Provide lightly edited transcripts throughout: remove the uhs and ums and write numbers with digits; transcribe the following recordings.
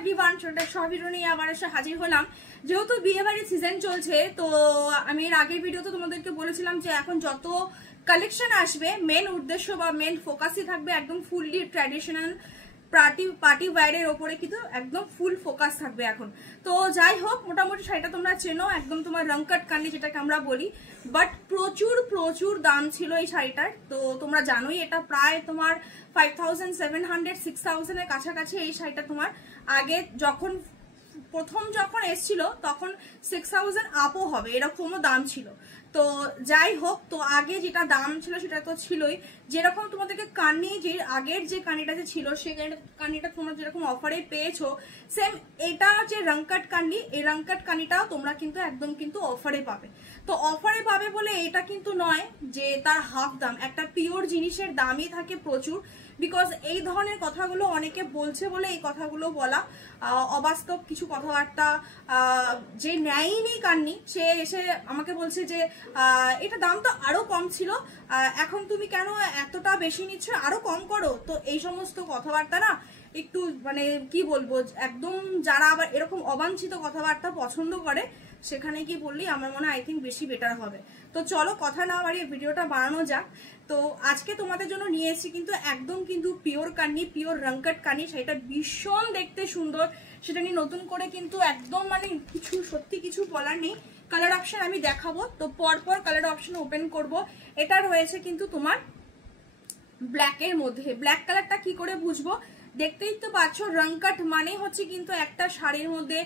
Everyone, ছোটটা সবিরো নিয়ে আবার এসে হাজির হলাম। যেহেতু বিয়ে বাড়ির সিজন চলছে, তো আমি এর আগের ভিডিওতে তোমাদেরকে বলেছিলাম যে এখন যত কালেকশন আসবে মেন উদ্দেশ্য বা মেন ফোকাসই থাকবে একদম ফুললি ট্র্যাডিশনাল পার্টি ওয়্যারের ওপরে, কিন্তু একদম ফুল ফোকাস থাকবে এখন। তো যাই হোক, মোটামুটি শাড়িটা তোমরা চেনো, একদম তোমার রংকাট কান্ডি যেটাকে আমরা বলি, বাট প্রচুর প্রচুর দাম ছিল এই শাড়িটার। তো তোমরা জানোই এটা প্রায় তোমার 5700 6000 এর কাছাকাছি এই শাড়িটা। তোমার আগে যখন যখন এসছিল তখন 6000 আপও হবে এরকমও দাম ছিল। তো যাই হোক, তো আগে যেটা দাম ছিল সেটা তো ছিলই। যেরকম তোমাদেরকে কানি, যে আগের যে কানিটা যে ছিল সেই কানিটা তোমরা যেরকম অফারে পেয়েছো, সেম এটা যে রংকাট কানি, এই রংকাট কানিটাও তোমরা কিন্তু একদম কিন্তু অফারে পাবে। তো অফারে পাবে বলে এটা কিন্তু নয় যে তার হাফ দাম। একটা পিওর জিনিসের দামই থাকে প্রচুর, বিকজ এই ধরনের কথাগুলো অনেকে বলছে বলে এই কথাগুলো বলা। অবাস্তব কিছু কথাবার্তা যে নেয়নি কাননি, সে এসে আমাকে বলছে যে এটা দাম তো আরো কম ছিল, এখন তুমি কেন এতটা বেশি নিচ্ছ, আরো কম করো। তো এই সমস্ত কথাবার্তা না একটু মানে কি বলবো, একদম যারা আবার এরকম অবাঞ্ছিত কথাবার্তা পছন্দ করে সেখানে কি বললি আমার মনে হয় আই থিঙ্ক বেশি বেটার হবে। তো চলো কথা না বাড়িয়ে ভিডিওটা বানানো যাক। তো আজকে তোমাদের জন্য নিয়ে এসেছি কিন্তু একদম কিন্তু পিওর কানি, পিওর রংকাট কানি। সেটা ভীষণ দেখতে সুন্দর, সেটা নিয়ে নতুন করে কিন্তু একদম মানে কিছু সত্যি কিছু বলার নেই। কালার অপশন আমি দেখাবো, তো পরপর কালার অপশন ওপেন করব। এটা রয়েছে কিন্তু তোমার ব্ল্যাকের মধ্যে। ব্ল্যাক কালারটা কি করে বুঝবো, দেখতেই তো পাচ্ছ, রংকাট মানে হচ্ছে কিন্তু একটা শাড়ির মধ্যে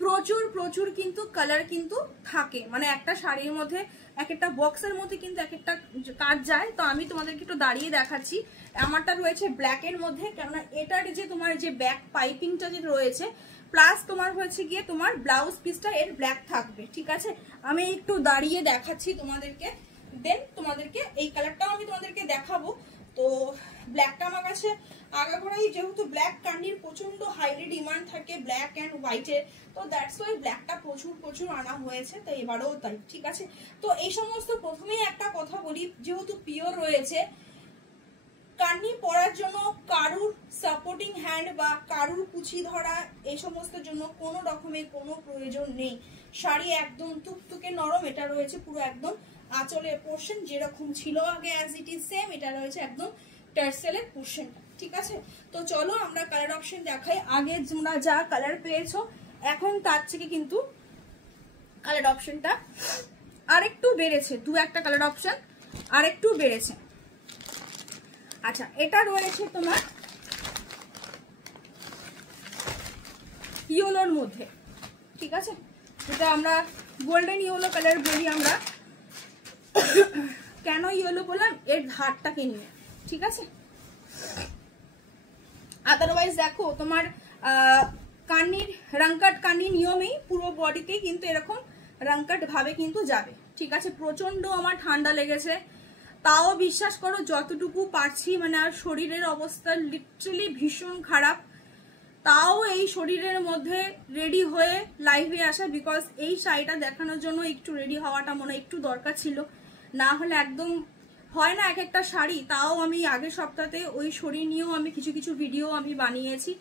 প্রচুর প্রচুর কিন্তু কালার কিন্তু থাকে। মানে একটা শাড়ির মধ্যে এক একটা বক্সের মধ্যে কিন্তু এক একটা কাজ যায়। তো আমি তোমাদেরকে একটু দাঁড়িয়ে দেখাচ্ছি। আমারটা রয়েছে ব্ল্যাকের মধ্যে, কেননা এটার যে তোমার যে ব্যাক পাইপিংটা যে রয়েছে, প্লাস তোমার হচ্ছে গিয়ে তোমার ব্লাউজ পিসটা এর ব্ল্যাক থাকবে। ঠিক আছে, আমি একটু দাঁড়িয়ে দেখাচ্ছি তোমাদেরকে, দেন তোমাদেরকে এই কালারটাও আমি তোমাদেরকে দেখাবো। তো ব্ল্যাকটা আমার কাছে আগাগোড়াই, যেহেতু ব্ল্যাক কান্ডির প্রচন্ড হাইলি ডিমান্ড থাকে ব্ল্যাক অ্যান্ড হোয়াইটের, তো দ্যাটস ওয়াই ব্ল্যাকটা প্রচুর প্রচুর আনা হয়েছে, তো এবারেও তাই। ঠিক আছে, তো এই সমস্ত প্রথমেই একটা কথা বলি, যেহেতু পিওর রয়েছে, কান্নি পরার জন্য কারুর সাপোর্টিং হ্যান্ড বা কারুর কুচি ধরা এই সমস্ত জন্য কোনো রকমের কোনো প্রয়োজন নেই। শাড়ি একদম টুকটুকে নরম। এটা রয়েছে পুরো একদম আঁচলের পোর্শন যেরকম ছিল আগে অ্যাজ ইট ইজ সেম এটা রয়েছে একদম টার্সেলের পোর্শনটা। ঠিক আছে, তো চলো আমরা কালার অপশন দেখাই। আগে তোমরা যা কালার পেয়েছো এখন তার থেকে কিন্তু কালার অপশনটা আরেকটু বেড়েছে, দু একটা কালার অপশন আরেকটু বেড়েছে। আচ্ছা, এটা রয়েছে তোমার ইয়েলোর মধ্যে। ঠিক আছে, যেটা আমরা গোল্ডেন ইয়েলো কালার বলি আমরা। কেন ইয়েলো বললাম, এর ধারটাকে নিয়ে। ঠিক আছে, আদারওয়াইজ দেখো তোমার কান্নির রংকাট কান্নি নিয়মেই পুরো বডিতেই কিন্তু এরকম রংকাট ভাবে কিন্তু যাবে। ঠিক আছে, প্রচন্ড আমার ঠান্ডা লেগেছে, তাও বিশ্বাস করো যতটুকু পারছি, মানে আর শরীরের অবস্থা লিটারালি ভীষণ খারাপ, তাও এই শরীরের মধ্যে রেডি হয়ে লাইভে আসা, বিকজ এই শাড়িটা দেখানোর জন্য একটু রেডি হওয়াটা মনে একটু দরকার ছিল, না হলে একদম হয় না এক একটা শাড়ি। তাও আমি আগের সপ্তাহে ওই শরীর নিয়েও আমি কিছু কিছু ভিডিও আমি বানিয়েছি,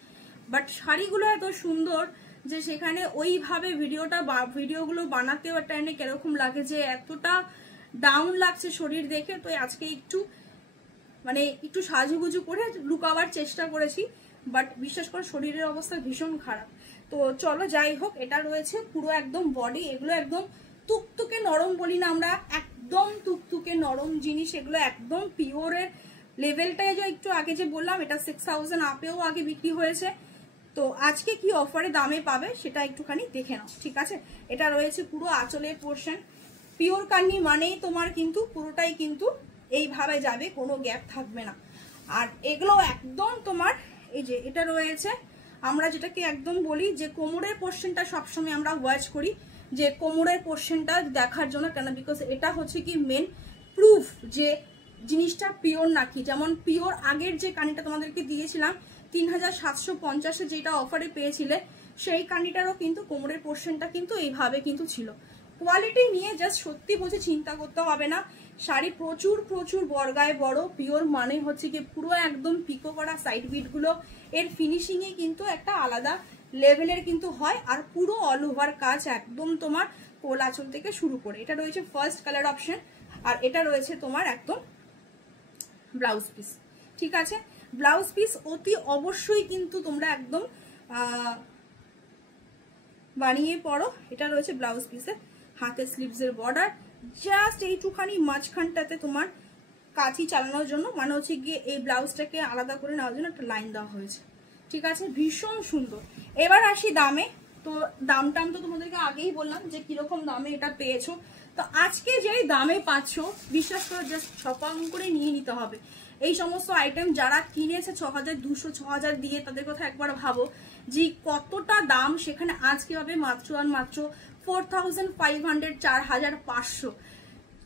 বাট শাড়িগুলো এত সুন্দর যে সেখানে ওইভাবে ভিডিওগুলো বানাতেও একটা কিরকম লাগে, যে এতটা ডাউন লাগছে শরীর দেখে। তো আজকে একটু মানে একটু সাজুগুজু করে লুকাবার চেষ্টা করেছি, বাট বিশ্বাস করো শরীরের অবস্থা ভীষণ খারাপ। তো চলো যাই হোক, এটা রয়েছে পুরো একদম বডি। এগুলো একদম তুকতুকে নরম বলি না আমরা, একদম তুকতুকে নরম জিনিস এগুলো, একদম পিওরের লেভেলটাই। যে একটু আগে যে বললাম এটা 6000 আপেও আগে বিক্রি হয়েছে, তো আজকে কি অফারে দামে পাবে সেটা একটুখানি দেখে নাও। ঠিক আছে, এটা রয়েছে পুরো আঁচলের পোর্শন। পিওর কান্নি মানেই তোমার কিন্তু পুরোটাই কিন্তু এইভাবে যাবে, কোনো গ্যাপ থাকবে না। আর এগুলো একদম তোমার এই যে এটা রয়েছে, আমরা যেটাকে একদম বলি যে কোমরের পোর্শনটা সবসময় আমরা ওয়াচ করি, যে কোমরের পোর্শনটা দেখার জন্য। কেন, বিকজ এটা হচ্ছে কি মেন প্রুফ যে জিনিসটা পিওর নাকি। যেমন পিওর আগের যে কানিটা তোমাদেরকে দিয়েছিলাম 3750 যেটা অফারে পেয়েছিলে, সেই কানিটারও কিন্তু কোমরের পোর্শনটা কিন্তু এইভাবে কিন্তু ছিল। কোয়ালিটি নিয়ে জাস্ট সত্যি বলছে চিন্তা করতে হবে না। শাড়ি প্রচুর প্রচুর বর্গায় বড়, পিওর মানে হচ্ছে কি পুরো একদম পিকো করা সাইড বিট গুলো, এর ফিনিশিং এ কিন্তু একটা আলাদা লেভেলের কিন্তু হয়, আর পুরো অল ওভার কাজ একদম তোমার কোল আঁচল থেকে শুরু করে। এটা রয়েছে ফার্স্ট কালার অপশন, আর এটা রয়েছে তোমার একদম ব্লাউজ পিস। ঠিক আছে, ব্লাউজ পিস অতি অবশ্যই কিন্তু তোমরা একদম বানিয়ে পড়ো। এটা রয়েছে ব্লাউজ পিসের হাতের স্লিভসের বর্ডার, জাস্ট এইটুখানি মাঝখানটাতে তোমার কাঁচি চালানোর জন্য, মানে হচ্ছে গিয়ে এই ব্লাউজটাকে আলাদা করে নেওয়ার জন্য একটা লাইন দেওয়া হয়েছে। ঠিক আছে, ভীষণ সুন্দর। এবার আসি দামে। তো দামটা তো তোমাদেরকে আগেই বললাম যে কিরকম দামে এটা পেয়েছো। তো আজকে যেই দামে পাচ্ছ, বিশ্বাস করে জাস্ট ছপাং করে নিয়ে নিতে হবে। এই সমস্ত আইটেম যারা কিনেছে 6200 6000 দিয়ে, তাদের কথা একবার ভাবো যে কতটা দাম, সেখানে আজকে হবে মাত্র আর মাত্র 4500, 4500।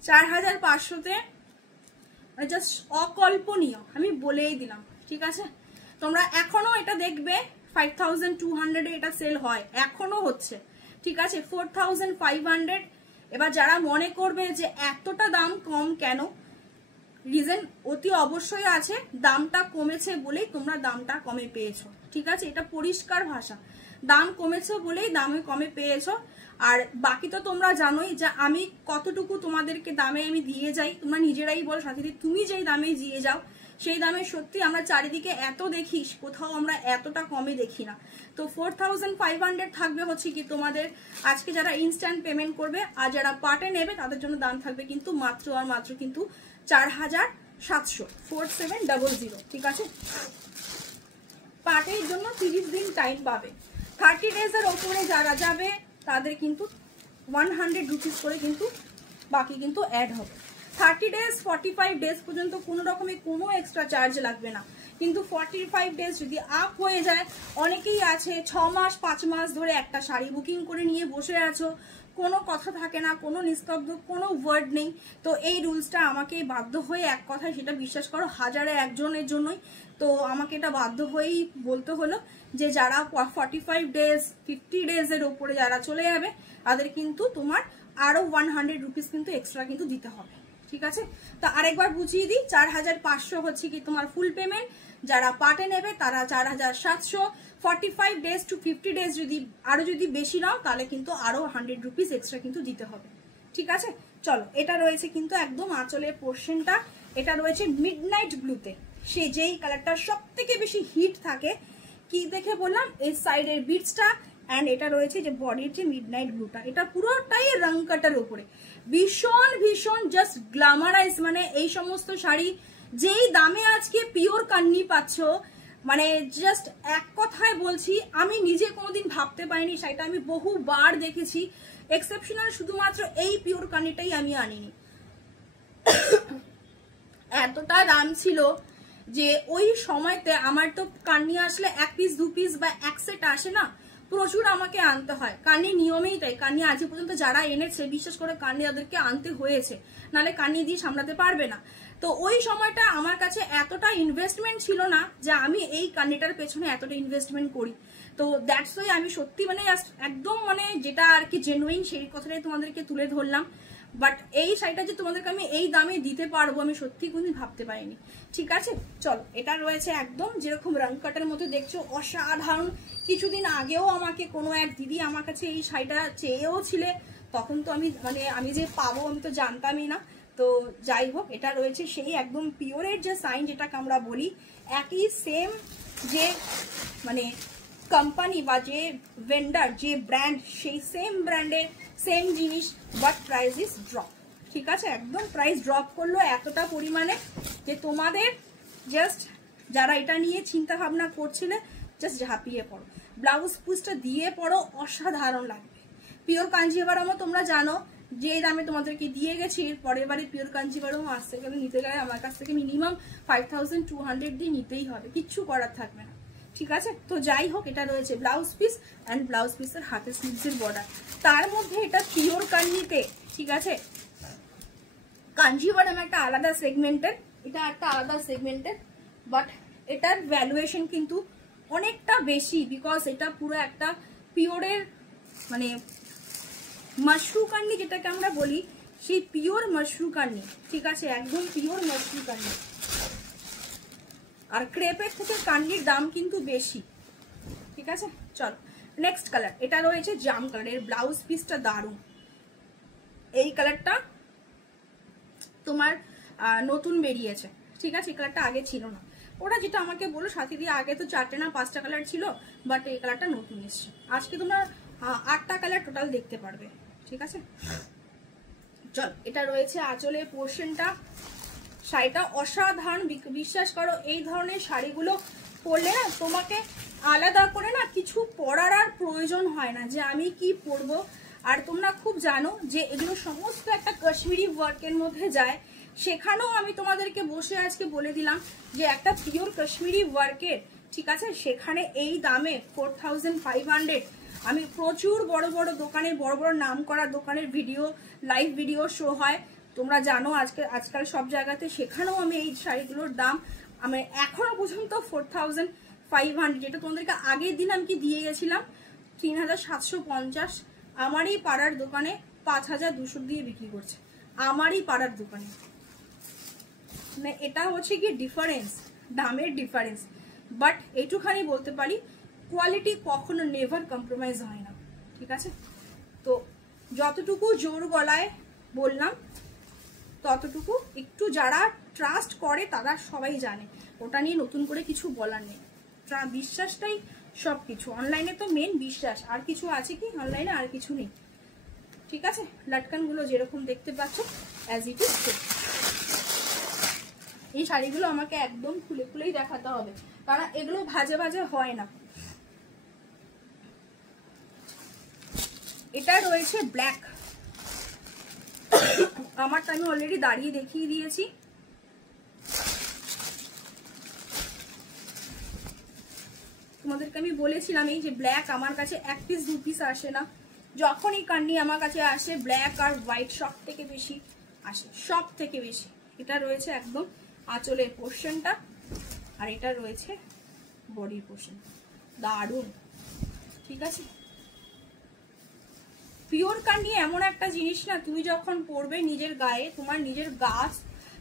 4500তে জাস্ট অকল্পনীয়, আমি বলেই দিলাম। ঠিক আছে, তোমরা এখনো এটা দেখবে 5200 এটা সেল হয়, এখনো হচ্ছে। ঠিক আছে, 4500। এবার যারা মনে করবে যে এতটা দাম কম কেন, রিজন অতি অবশ্যই আছে, দামটা কমেছে বলেই তোমরা দামটা কমে পেয়েছো। ঠিক আছে, এটা পরিষ্কার ভাষা, দাম কমেছে বলেই দামে কমে পেয়েছো। আর বাকি তো তোমরা জানোই যে আমি কতটুকু তোমাদেরকে দামে আমি দিয়ে যাই, তোমরা নিজেরাই বলো সাথে তুমি যেই দামে দিয়ে যাও সেই দামে সত্যি আমরা চারিদিকে এত দেখি, কোথাও আমরা এতটা কমে দেখি না। তো 4500 থাকবে হচ্ছে কি তোমাদের আজকে যারা ইনস্ট্যান্ট পেমেন্ট করবে, আর যারা পার্টে নেবে তাদের জন্য দাম থাকবে কিন্তু মাত্র আর মাত্র কিন্তু 4700, 4700। ঠিক আছে, পার্টের জন্য 30 দিন টাইম পাবে। 30 ডেজের ওপরে যারা যাবে তাদের কিন্তু 100 রুপিস করে কিন্তু বাকি কিন্তু অ্যাড হবে। 30 ডেজ 45 ডেজ পর্যন্ত কোনো রকমের কোনো এক্সট্রা চার্জ লাগবে না, কিন্তু 45 ডেজ যদি আপ হয়ে যায়, অনেকেই আছে 6 মাস 5 মাস ধরে একটা শাড়ি বুকিং করে নিয়ে বসে আছো, কোনো কথা থাকে না, কোনো নিস্তব্ধ, কোনো ওয়ার্ড নেই। তো এই রুলসটা আমাকে বাধ্য হয়ে, এক কথায় সেটা বিশ্বাস করো হাজারে একজনের জন্যই, তো আমাকে এটা বাধ্য হয়েই বলতে হলো যে যারা 45 ডেজ 50 ডেজের ওপরে যারা চলে যাবে তাদের কিন্তু তোমার আরো 100 রুপিস কিন্তু এক্সট্রা কিন্তু দিতে হবে। ঠিক আছে, তো আরেকবার বুঝিয়ে দিই, 4500 হচ্ছে কি তোমার ফুল পেমেন্ট, যারা পার্টে নেবে তারা 4700। 45 ডেজ টু 50 ডেজ যদি আরো যদি বেশি নাও তাহলে কিন্তু আরো 100 রুপিস এক্সট্রা কিন্তু দিতে হবে। ঠিক আছে, চলো এটা রয়েছে কিন্তু একদম আঁচলের পোর্শনটা, এটা রয়েছে মিডনাইট ব্লুতে, সে যেই কালারটা সব থেকে বেশি হিট থাকে। কি দেখে বললাম, এই সাইডের বিটসটা, অ্যান্ড এটা রয়েছে যে বডির যে মিডনাইট ব্লুটা, এটা পুরোটাই রং কাটার উপরে ভীষণ ভীষণ জাস্ট গ্ল্যামারাইজ। মানে এই সমস্ত শাড়ি যেই দামে আজকে পিওর কান্নি পাচ্ছ, মানে জাস্ট এক কথায় বলছি, আমি নিজে কোনোদিন ভাবতে পারিনি, শাড়িটা আমি বহুবার দেখেছি, এক্সেপশনাল শুধুমাত্র এই পিওর কান্নিটাই আমি আনিনি। এতটা দাম ছিল যে ওই সময়তে আমার তো কান্নি আসলে 1 পিস 2 পিস বা 1 সেট আসে না, প্রচুর আমাকে আনতে হয়। কান্নি নিয়মেই তাই, কান্নি আজ পর্যন্ত যারা এনেছে বিশ্বাস করে কান্নি তাদেরকে আনতে হয়েছে, নাহলে কান্নি দিয়ে সামলাতে পারবে না। তো ওই সময়টা আমার কাছে এতটা ইনভেস্টমেন্ট ছিল না যে আমি এই কান্নিটার পেছনে এতটা ইনভেস্টমেন্ট করি। তো দ্যাটস ওয়াই আমি সত্যি মানে একদম মানে যেটা আর কি জেনুইন সেই কথাটাই তোমাদেরকে তুলে ধরলাম। বাট এই শাড়িটা যে তোমাদেরকে আমি এই দামে দিতে পারবো আমি সত্যি কোনোদিন ভাবতে পারিনি। ঠিক আছে, চলো এটা রয়েছে একদম যেরকম রং কাটার মতো দেখছো, অসাধারণ। কিছুদিন আগেও আমাকে কোনো এক দিদি আমার কাছে এই শাড়িটা চেয়েও ছিলে, তখন তো আমি মানে আমি যে পাবো আমি তো জানতামই না। তো যাই হোক, এটা রয়েছে সেই একদম পিওরের যে সাইন যেটাকে আমরা বলি, একই সেম যে মানে কোম্পানি বা যে ভেন্ডার যে ব্র্যান্ড, সেই সেম ব্র্যান্ডের সেম জিনিস, বাট প্রাইস ইজ ড্রপ। ঠিক আছে, একদম প্রাইস ড্রপ করলো এতটা পরিমাণে যে তোমাদের জাস্ট যারা এটা নিয়ে চিন্তা ভাবনা করছিলে জাস্ট ঝাঁপিয়ে পড়ো, ব্লাউজ পিসটা দিয়ে পড়ো, অসাধারণ লাগবে। পিওর কাঞ্জিভারমও তোমরা জানো যে দামে তোমাদেরকে দিয়ে গেছি, পরের বারে পিওর কাঞ্জিভারম আসতে গেলে নিতে গেলে আমার কাছ থেকে মিনিমাম 5200 দিয়ে নিতেই হবে, কিচ্ছু করার থাকবে না। ঠিক আছে, তো যাই হোক, এটা রয়েছে ব্লাউজ পিস অ্যান্ড ব্লাউজ পিসের হাতে স্লিভসের বর্ডার, তার মধ্যে এটা পিওর কান্নিতে। ঠিক আছে, কাঞ্জিভারম একটা আলাদা সেগমেন্টের, এটা একটা আলাদা সেগমেন্টের, বাট এটার ভ্যালুয়েশন কিন্তু অনেকটা বেশি, বিকজ এটা পুরো একটা পিওরের মানে মাশরু কান্নি যেটাকে আমরা বলি, সেই পিওর মাশরু কান্নি। ঠিক আছে, একদম পিওর মাশরু কান্নি। আর ক্রেপের থেকে কান্নির দাম কিন্তু বেশি। ঠিক আছে, চলো নেক্সট কালার, এটা রয়েছে জাম কালারের, ব্লাউজ পিসটা দারুণ। এই কালারটা তোমার নতুন বেরিয়েছে, ঠিক আছে, এই কালারটা আগে ছিল না। ওরা যেটা আমাকে বলো সাথী দিয়ে, আগে তো 4টে না 5টা কালার ছিল, বাট এই কালারটা নতুন এসছে। আজকে তোমরা 8টা কালার টোটাল দেখতে পারবে, ঠিক আছে। চল, এটা রয়েছে আঁচলের পোর্শনটা। শাড়িটা অসাধারণ, বিশ্বাস করো এই ধরনের শাড়িগুলো পরলে না তোমাকে আলাদা করে না কিছু পরার আর প্রয়োজন হয় না যে আমি কি পরবো। আর তোমরা খুব জানো যে এগুলো সমস্ত একটা কাশ্মীরি ওয়ার্কের মধ্যে যায়, সেখানেও আমি তোমাদেরকে বসে আজকে বলে দিলাম যে একটা পিওর কাশ্মীরি ওয়ার্কের, ঠিক আছে, সেখানে এই দামে 4500। আমি প্রচুর বড় বড় দোকানের, বড় বড় নাম করা দোকানের ভিডিও, লাইভ ভিডিও শো হয়, তোমরা জানো আজকাল সব জায়গাতে, সেখানেও আমি এই শাড়িগুলোর দাম আমি এখনো পর্যন্ত 4500, যেটা তোমাদেরকে আগের দিন আমি কি দিয়ে গেছিলাম 3750, আমারই পাড়ার দোকানে 5200 দিয়ে বিক্রি করছে, আমারই পাড়ার দোকানে। মানে এটা হচ্ছে কি ডিফারেন্স, দামের ডিফারেন্স, বাট এইটুখানি বলতে পারি কোয়ালিটি কখনো নেভার কম্প্রোমাইজ হয় না, ঠিক আছে। তো যতটুকু জোর গলায় বললাম ততটুকু একটু যারা ট্রাস্ট করে তারা সবাই জানে, ওটা নিয়ে নতুন করে কিছু বলার নেই। বিশ্বাসটাই সব কিছু। অনলাইনে তো মেন বিশ্বাস, আর কিছু আছে কি অনলাইনে? আর কিছু নেই, ঠিক আছে। লাটকানগুলো যেরকম দেখতে পাচ্ছ অ্যাজ ইট ইজ। এই শাড়িগুলো আমাকে একদম খুলে খুলেই দেখাতে হবে, কারণ এগুলো ভাজে ভাজে হয় না। এটা রয়েছে ব্ল্যাক, আমারটা আমি অলরেডি দাঁড়িয়ে দেখিয়ে দিয়েছি। তোমাদেরকে আমি বলেছিলাম এই যে ব্ল্যাক আমার কাছে 1 পিস 2 পিস আসে না, যখনই কান্নি আমার কাছে আসে ব্ল্যাক আর হোয়াইট সব থেকে বেশি আসে, সব থেকে বেশি। এটা রয়েছে একদম আঁচলের পোর্শনটা, আর এটা রয়েছে বডির পোর্শন, দারুণ, ঠিক আছে। পিওর কান্নি এমন একটা জিনিস না, তুমি যখন পরবে নিজের গায়ে, তোমার নিজের গাছ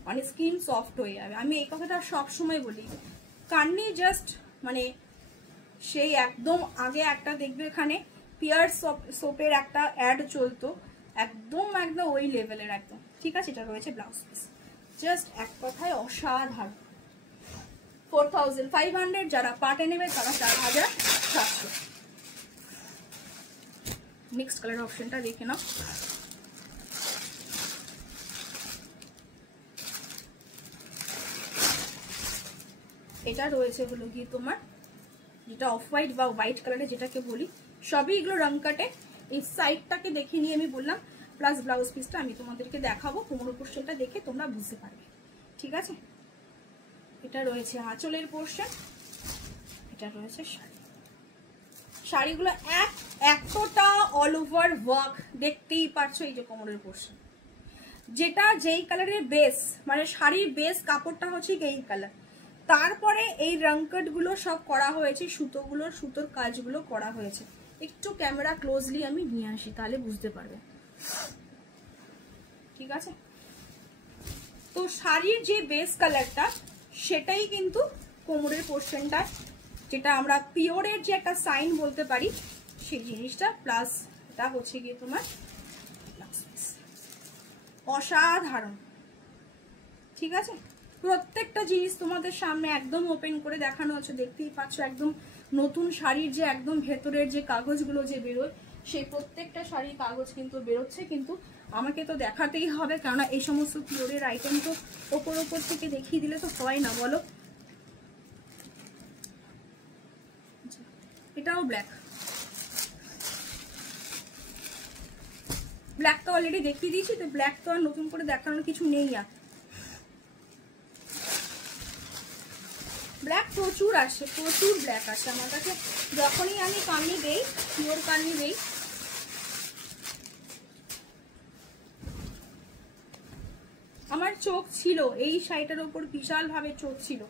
মানে স্কিন সফট হয়ে যাবে। আমি এই কথাটা সব সময় বলি, কান্নি জাস্ট মানে সেই একদম আগে একটা দেখবে এখানে পিয়ার সোপের একটা অ্যাড চলতো, একদম একদম ওই লেভেলের একদম, ঠিক আছে। এটা রয়েছে ব্লাউজ পিস, জাস্ট এক কথায় অসাধারণ। 4500, যারা পাটে নেবে তারা 4700। নেক্সট কালার অপশনটা দেখে নাও। এটা রয়েছে হলো গিয়ে তোমার যেটা অফ হোয়াইট বা হোয়াইট কালারে যেটাকে বলি, সবই এগুলো রং কাটে। এই সাইডটাকে দেখে নিয়ে আমি বললাম, প্লাস ব্লাউজ পিসটা আমি তোমাদেরকে দেখাবো, কোমর পোর্শনটা দেখে তোমরা বুঝতে পারবে, ঠিক আছে। এটা রয়েছে আঁচলের পোর্শন, এটা রয়েছে শাড়ি। শাড়িগুলো এতটা অল ওভার ওয়ার্ক, দেখতেই পারছো। এই যে কোমরের পোর্শন, যেটা যেই কালারের বেস, মানে শাড়ির বেস কাপড়টা হচ্ছে এই কালার, তারপরে এই রংকট গুলো সব করা হয়েছে, সুতোর কাজগুলো করা হয়েছে। একটু ক্যামেরা ক্লোজলি আমি নিয়ে আসি, তাহলে বুঝতে পারবে, ঠিক আছে। তো শাড়ির যে বেস কালারটা সেটাই কিন্তু কোমরের পোর্শনটা, যেটা আমরা পিওরের যে একটা সাইন বলতে পারি সেই জিনিসটা, প্লাস এটা হচ্ছে গিয়ে তোমার অসাধারণ, ঠিক আছে। প্রত্যেকটা জিনিস তোমাদের সামনে একদম ওপেন করে দেখানো হচ্ছে, দেখতেই পাচ্ছ একদম নতুন শাড়ির যে একদম ভেতরের যে কাগজগুলো যে বেরোয়, সেই প্রত্যেকটা শাড়ির কাগজ কিন্তু বেরোচ্ছে, কিন্তু আমাকে তো দেখাতেই হবে, কেননা এই সমস্ত পিওরের আইটেম তো ওপর থেকে দেখিয়ে দিলে তো হয় না, বলো। এটাও ব্ল্যাক, ব্ল্যাক তো অলরেডি দেখিয়ে দিয়েছি, তো ব্ল্যাক তো আর নতুন করে দেখানোর কিছু নেই। আর ব্ল্যাক প্রচুর আসে, প্রচুর ব্ল্যাক আসে আমার কাছে, যখনই আমি কান্নি দেই, পিওর কান্নি দেই। আমার চোখ ছিল এই শাড়িটার ওপর, বিশাল ভাবে চোখ ছিল,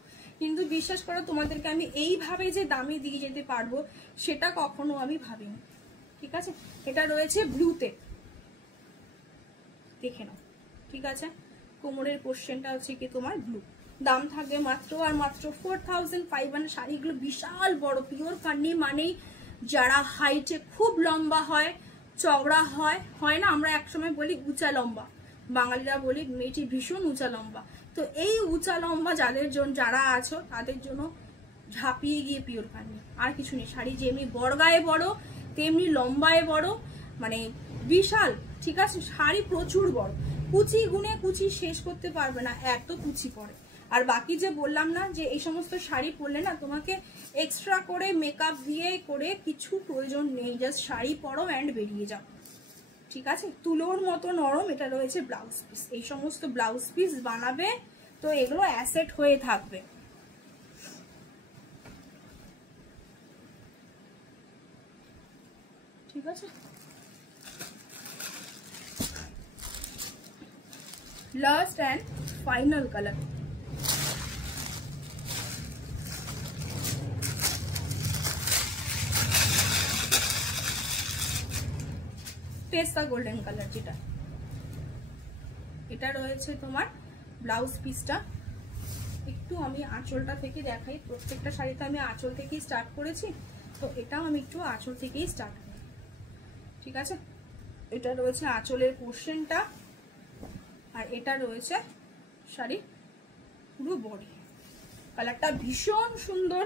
কিন্তু বিশ্বাস করো তোমাদেরকে আমি এইভাবে যে দামে দিয়ে যেতে পারবো সেটা কখনো আমি ভাবিনি, ঠিক আছে। এটা রয়েছে ব্লুতে, দেখে নাও, ঠিক আছে। কোমরের পোর্শনটা হচ্ছে কি তোমার ব্লু, দাম থাকবে মাত্র আর মাত্র 4500। শাড়িগুলো বিশাল বড়, পিওর কান্নি মানেই যারা হাইটে খুব লম্বা হয়, চওড়া হয় না, আমরা একসময় বলি উঁচা লম্বা, বাঙালিরা বলি মেয়েটি ভীষণ উঁচা লম্বা। তো এই উঁচা লম্বা যাদের জন্য যারা আছো তাদের জন্য ঝাঁপিয়ে গিয়ে পিওর কান্নি, আর কিছু নেই। শাড়ি যেমনি বড়গায়ে বড় তেমনি লম্বায় বড়, মানে বিশাল, ঠিক আছে। শাড়ি প্রচুর বড়, কুচি গুনে কুচি শেষ করতে পারবে না, এত কুচি পরে। আর বাকি যে বললাম না যে এই সমস্ত শাড়ি পরলে না তোমাকে এক্সট্রা করে মেকআপ দিয়ে করে কিছু প্রয়োজন নেই, জাস্ট শাড়ি পরো অ্যান্ড বেরিয়ে যাও, ঠিক আছে। তুলোর মতো নরম এটা রয়েছে ব্লাউজ পিস। এই সমস্ত ব্লাউজ পিস বানাবে তো এগুলো অ্যাসেট হয়ে থাকবে, ঠিক আছে। লাস্ট অ্যান্ড ফাইনাল কালার, পেস্তা গোল্ডেন কালার, যেটা এটা রয়েছে তোমার ব্লাউজ পিসটা। একটু আমি আঁচলটা থেকে দেখাই, প্রত্যেকটা শাড়িতে আমি আঁচল থেকেই স্টার্ট করেছি, তো এটাও আমি একটু আঁচল থেকেই স্টার্ট করি, ঠিক আছে। এটা রয়েছে আঁচলের পোর্শনটা, আর এটা রয়েছে শাড়ি পুরো বডি। কালারটা ভীষণ সুন্দর,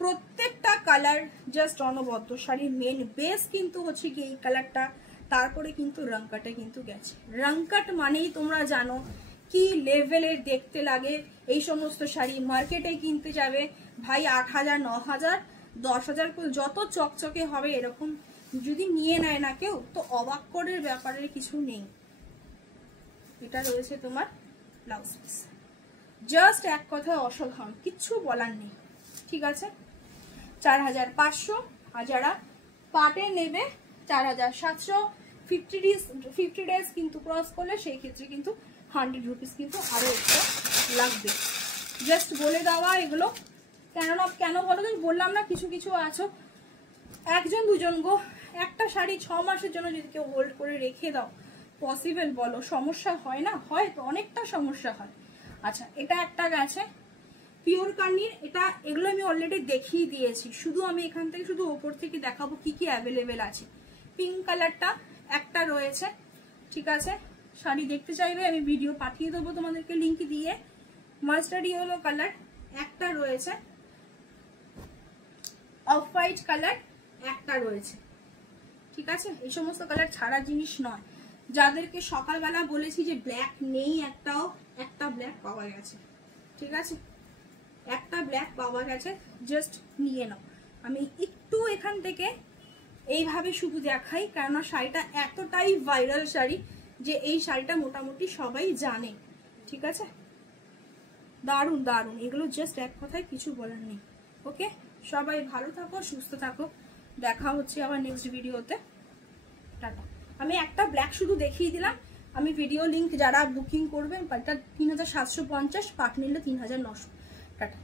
প্রত্যেকটা কালার জাস্ট অনবদ্য। শাড়ির মেন বেস কিন্তু হচ্ছে কি এই কালারটা, তারপরে কিন্তু রংকাটে কিন্তু গেছে। রংকাট মানেই তোমরা জানো কি লেভেলের দেখতে লাগে। এই সমস্ত শাড়ি মার্কেটে কিনতে যাবে ভাই 8,000 9,000 10,000 যত চকচকে হবে, এরকম যদি নিয়ে নেয় না কেউ তো অবাক করার ব্যাপারের কিছু নেই। এটা রয়েছে তোমার ব্লাউজ পিস, জাস্ট এক কথায় অসাধারণ, কিচ্ছু বলার নেই, ঠিক আছে। 4,500, আর যারা পাটে নেবে 4,700। 50 ডেজ কিন্তু ক্রস করলে সেই ক্ষেত্রে কিন্তু 100 রুপিস কিন্তু আরো একটা লাগবে। জাস্ট বলে দেওয়া এগুলো, কেন বলো তো, বললাম না কিছু কিছু আছো একজন দুজন গো, একটা শাড়ি 6 মাসের জন্য যদি কেউ হোল্ড করে রেখে দাও, পসিবল বলো? সমস্যা হয় না? হয় তো, অনেকটা সমস্যা হয়। আচ্ছা, এটা একটা গেছে পিওর কার্নির, এটা এগুলো আমি অলরেডি দেখিয়ে দিয়েছি, শুধু আমি এখান থেকে শুধু ওপর থেকে দেখাবো কি কি অ্যাভেলেবেল আছে। পিঙ্ক কালারটা একটা রয়েছে, ঠিক আছে। শাড়ি দেখতে চাইবে আমি ভিডিও পাঠিয়ে দেবো তোমাদেরকে লিঙ্ক দিয়ে। মাস্টার্ড ইয়েলো কালার একটা রয়েছে, অফ হোয়াইট কালার একটা রয়েছে, ঠিক আছে। এই সমস্ত কালার ছাড়া জিনিস নয়। যাদেরকে সকালবেলা বলেছি যে ব্ল্যাক নেই একটাও, একটা ব্ল্যাক পাওয়া গেছে, ঠিক আছে, একটা ব্ল্যাক পাওয়া গেছে, জাস্ট নিয়ে নাও। আমি একটু এখান থেকে এইভাবে শুধু দেখাই, কেননা শাড়িটা এতটাই ভাইরাল শাড়ি যে এই শাড়িটা মোটামুটি সবাই জানে, ঠিক আছে। দারুণ দারুণ, এগুলো জাস্ট এক কথায় কিছু বলার নেই। ওকে, সবাই ভালো থাকো, সুস্থ থাকো, দেখা হচ্ছে আবার নেক্সট ভিডিওতে, টাটা। আমি একটা ব্ল্যাক শুধু দেখিয়ে দিলাম, আমি ভিডিও লিঙ্ক যারা বুকিং করবেন, এটা 3,750, পাট নিলে 3,900, টাটা।